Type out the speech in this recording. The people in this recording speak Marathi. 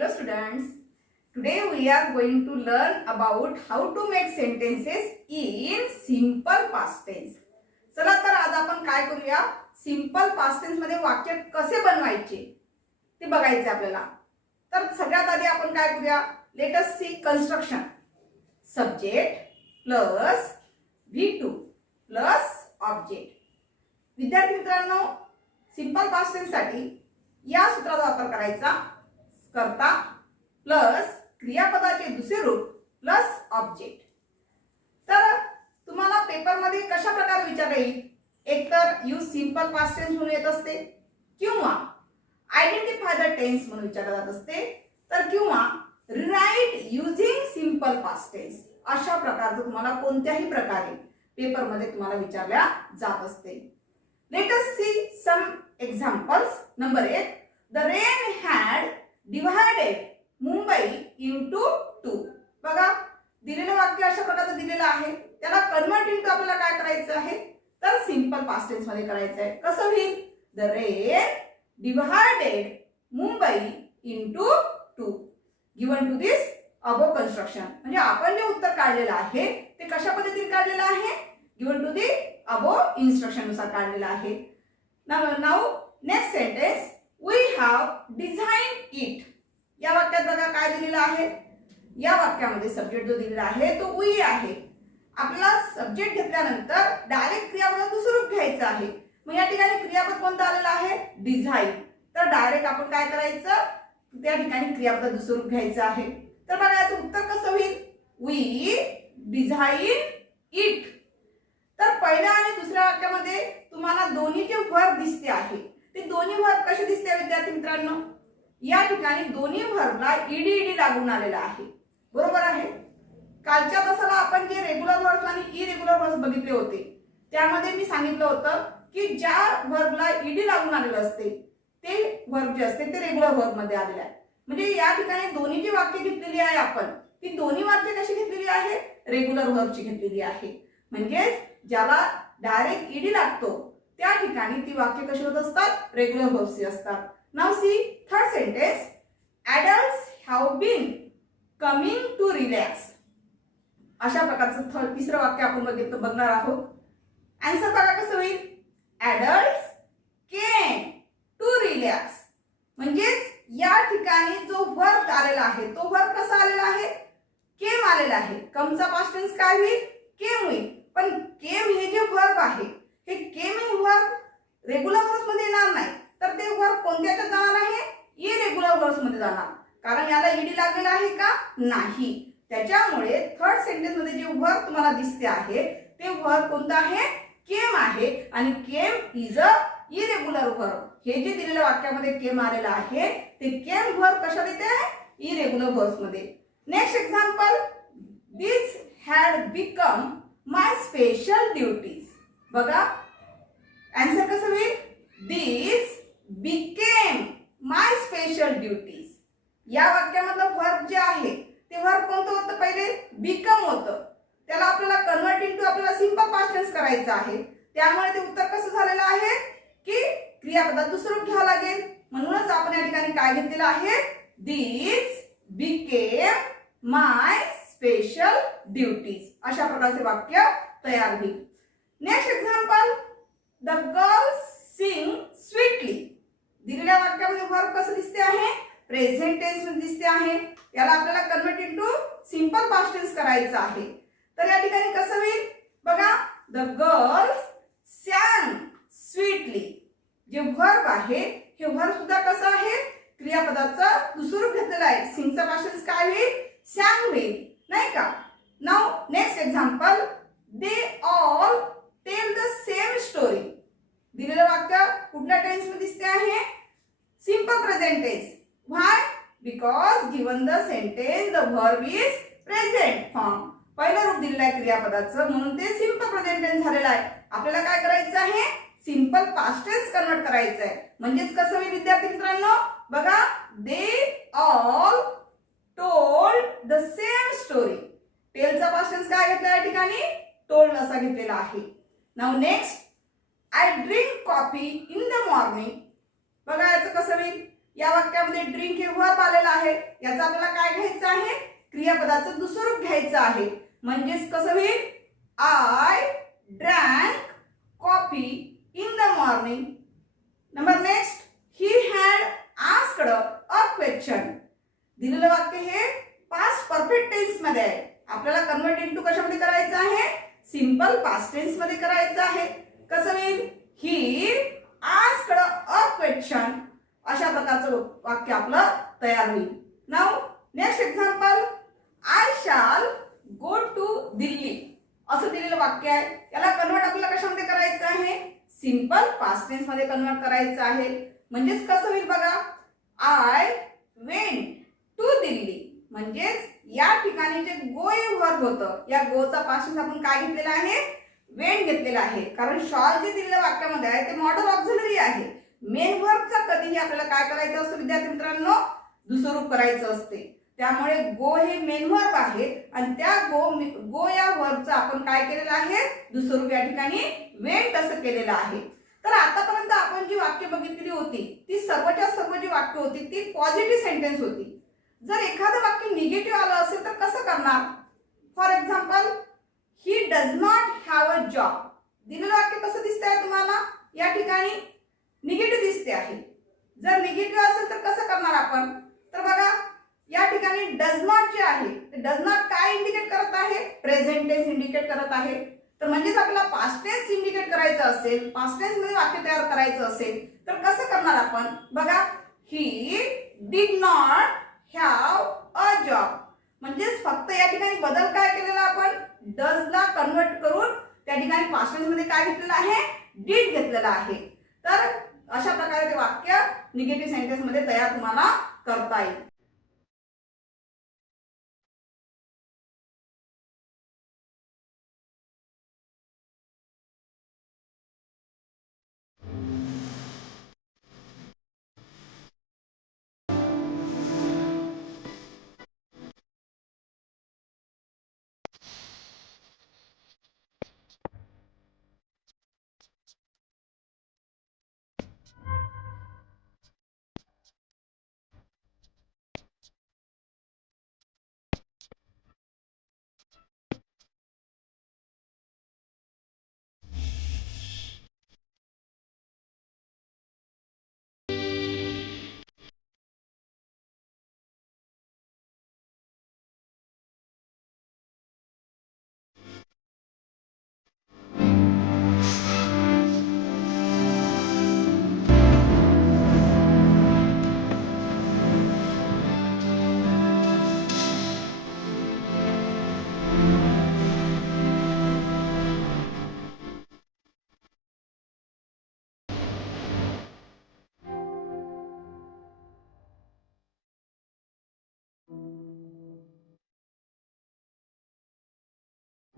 Hello students, today we are going to learn about how to make sentences in simple past tense. चला तर आज आपण काय करूया, सिंपल पास्ट टेन्स मध्ये वाक्य कसे बनवायचे ते बघायचे आपल्याला. तर सगळ्यात आधी आपण काय करूया, let us see construction. Subject plus V2 plus object. विद्यार्थी मित्रांनो, सिंपल पास्ट टेन्स साठी या सूत्राचा वापर करायचा. कर्ता प्लस क्रियापदाचे दुसरे रूप प्लस ऑब्जेक्ट. तर तुम्हाला पेपर मध्ये कशा प्रकारे विचारले येईल, एक तर यूज सिंपल पास्ट टेन्स म्हणून येत असते, किंवा आयडेंटिफाय द टेन्स म्हणून विचारले जात असते, तर किंवा write using simple past tense. अशा प्रकारचं तुम्हाला कोणत्याही प्रकारे पेपर मध्ये तुम्हाला विचारल्या जात असते. Let us see some examples. Number 1, the rain had divided Mumbai into 2. बघा, दिलेलं वाक्य अशा प्रकारचं दिलेलं आहे, त्याला कन्वर्ट इनटू आपल्याला काय करायचं आहे, तर सिंपल पास्ट टेन्स मध्ये करायचं आहे. कसं होईल, the rain divided Mumbai into 2 given to this above construction. म्हणजे आपण जे उत्तर काढलेलं आहे ते कशा पद्धतीने काढलेलं आहे, given to the above instruction नुसार काढलेलं आहे. Now next sentence, we have design it. या वाक्यात बघा काय दिलेलं आहे, या वाक्यामध्ये सब्जेक्ट जो दिलेला आहे तो वी आहे. आपल्याला सब्जेक्ट घेतल्यानंतर डायरेक्ट क्रियापद दुसरं रूप घ्यायचं आहे. मग या ठिकाणी क्रियापद कोणतं आलेलं आहे, डिझाईन. तर डायरेक्ट आपण काय करायचं, त्या ठिकाणी क्रियापद दुसरं रूप घ्यायचं आहे. तर बघा याचं उत्तर कसं होईल, वी डिझाईन इट. तर पहिल्या आणि दुसऱ्या वाक्यामध्ये तुम्हाला दोन्हीचे वर्ब दिसते आहे. ते दोन्ही वर्ब कसे दिसते विद्यार्थी मित्रांनो, या ठिकाणी दोन्ही वर्बला ईडी लागून आलेला आहे. बरोबर आहे. कालच्या तासाला आपण जे रेग्युलर वर्ब्स आणि इरेग्युलर वर्ब्स बघितले होते, त्यामध्ये मी सांगितलं होतं की ज्या वर्बला ईडी लागून आलेलं असते ते वर्ब जे असते ते रेग्युलर वर्ब मध्ये आलेले आहे. म्हणजे या ठिकाणी दोन्ही जी वाक्य घेतलेली आहे आपण, ती दोन्ही वाक्य कशी घेतलेली आहे, रेग्युलर वर्बची घेतलेली आहे. म्हणजेच ज्याला डायरेक्ट ईडी लागतो त्या ठिकाणी ती वाक्य कशी होत असतात, रेग्युलर वर्ब्सची असतात. Now see third sentence, adults have been coming to relax. अशा प्रकारचं तिसरं वाक्य आपण बघणार आहोत. आन्सर बघा कसं होईल, adults came to relax. म्हणजेच या ठिकाणी जो वर्ब आलेला आहे तो वर्ब कसा आलेला आहे, केम आलेला आहे. कमचा पास्ट टेन्स काय होईल, केम होईल. पण केम हे जे वर्ब आहे, हे केम हे वर्ब रेग्युलर वर्ब्स मध्ये येणार नाही, तर ते वर्ब कोणत्याच्यात जाणार आहे, इरेग्युलर वर्ब्स मध्ये जाणार. कारण याला ईडी लागलेला आहे का, नाही. त्याच्यामुळे थर्ड सेंटेन्स मध्ये जे वर्ब तुम्हाला दिसते आहे ते वर्ब कोणतं आहे, केम आहे. आणि came is a irregular verb. हे जे दिलेल्या वाक्यामध्ये केम आलेलं आहे ते केम वर्ब कशात येते आहे, इरेग्युलर वर्ब्स मध्ये. Next example, this had become my special duties. बघा आन्सर कसं होईल, दिस बिकेम माय स्पेशल ड्युटीज. या वाक्यामधलं वर्ब जे आहे ते वर्ब कोणतं होतं, पहिले बिकम होतं. त्याला आपल्याला कन्वर्ट इनटू आपल्याला सिंपल पास्ट टेन्स करायचं आहे. त्यामुळे ते उत्तर कसं झालेलं आहे की क्रियापदात दुसरं रूप घ्यावं लागेल. म्हणूनच आपण या ठिकाणी काय घेतलेलं आहे, this became my special duties. अशा प्रकारचे वाक्य तयार होईल. Next example, the girls sing sweetly. दिलेल्या वाक्यामध्ये वर्ब कसं दिसते आहे, प्रेझेंट टेन्स मध्ये दिसते आहे. याला आपल्याला convert into simple past tense करायचं आहे. तर या ठिकाणी कसं होईल बघा, द गर्ल्स सॅंग स्वीटली. जे वर्ब आहे हे वर्ब सुद्धा कसं आहे, क्रियापदाचं दुसरं रूप घेतलेलं आहे. सिंगचा पास्ट टेन्स काय होईल, सॅंग होईल, नाही का. Now next example, they all tell the same story. दिलेलं वाक्य कुठल्या टेन्स मध्ये दिसते आहे, simple present tense. Why, because given the sentence the verb is present form. पहिलं रूप दिलेलं आहे क्रियापदाचं, म्हणून ते सिंपल प्रेझेंट टेन्स झालेलं आहे. आपल्याला काय करायचं आहे, सिंपल पास्ट टेन्स कन्वर्ट करायचं आहे. म्हणजेच कसं होईल विद्यार्थी मित्रांनो, बघा, they all told the same story. टेलचा पास्ट टेन्स काय घेतला या ठिकाणी, टोल्ड असा घेतलेला आहे. Now next, I drink coffee in the morning. बघा याचं कसं होईल, या वाक्यामध्ये ड्रिंक हे वर्ब आलेलं आहे, याचा आपल्याला काय घ्यायचं आहे, क्रियापदाचं दुसरं रूप घ्यायचं आहे. म्हणजेच कसं होईल, I drank coffee in the morning. Number next, he had asked a question. दिलेलं वाक्य हे पास्ट परफेक्ट टेन्स मध्ये आहे. आपल्याला कन्वर्ट इनटू कशामध्ये करायचं आहे, सिंपल पास्ट टेन्स मध्ये करायचं आहे. कसं होईल, ही आस्क्ड अ क्वेश्चन. अशा प्रकारचं वाक्य आपलं तयार होईल. नाउ नेक्स्ट एक्झाम्पल, आय शाल गो टू दिल्ली. असं दिलेलं वाक्य आहे. याला कन्वर्ट आपल्याला कशामध्ये करायचं आहे, सिंपल पास्ट टेन्स मध्ये कन्वर्ट करायचं आहे. म्हणजेच कसं होईल बघा, आय वेंट टू दिल्ली. म्हणजेच या ठिकाणी जे गो हे वर्ब होतं, या गोचा पास्ट टेन्स आपण काय घेतलेला आहे, वेंट घेतलेला आहे. कारण शॉल जे दिलेल्या वाक्यामध्ये आहे ते मॉडल ऑक्झिलरी आहे. मेन वर्बचा कधीही आपल्याला काय करायचं असतं विद्यार्थी मित्रांनो, दुसरं रूप करायचं असते. त्यामुळे गो हे मेन वर्ब आहे आणि त्या गो या वर्बचं आपण काय केलेलं आहे, दुसरं रूप या ठिकाणी वेंट असं केलेलं आहे. तर आतापर्यंत आपण जी वाक्य बघितलेली होती ती सर्वच्या सर्व जी वाक्य होती ती पॉझिटिव्ह सेंटेन्स होती. जर एखादं वाक्य निगेटिव्ह आलं असेल तर कसं करणार. For example, he does not have a job. दिलेलं वाक्य कसं दिसतंय तुम्हाला, या ठिकाणी निगेटिव्ह दिसते आहे. जर निगेटिव्ह असेल तर कसं करणार आपण, तर बघा या ठिकाणी डज नॉट जे आहे ते डज नॉट काय इंडिकेट करत आहे, प्रेझेंट टेन्स इंडिकेट करत आहे. तर म्हणजेच आपल्याला पास्ट टेन्स इंडिकेट करायचं असेल, पास्ट टेन्स मध्ये वाक्य तयार करायचं असेल तर कसं करणार आपण. बघा, he did not have a job. म्हणजेच फक्त या ठिकाणी बदल काय केलेला आपण, डज ला कन्वर्ट करून त्या ठिकाणी पास्ट टेन्स मध्ये काय घेतलेलं आहे, डिड घेतलेलं आहे. तर अशा प्रकारे ते वाक्य निगेटिव्ह सेंटेन्स मध्ये तयार तुम्हाला करता येईल.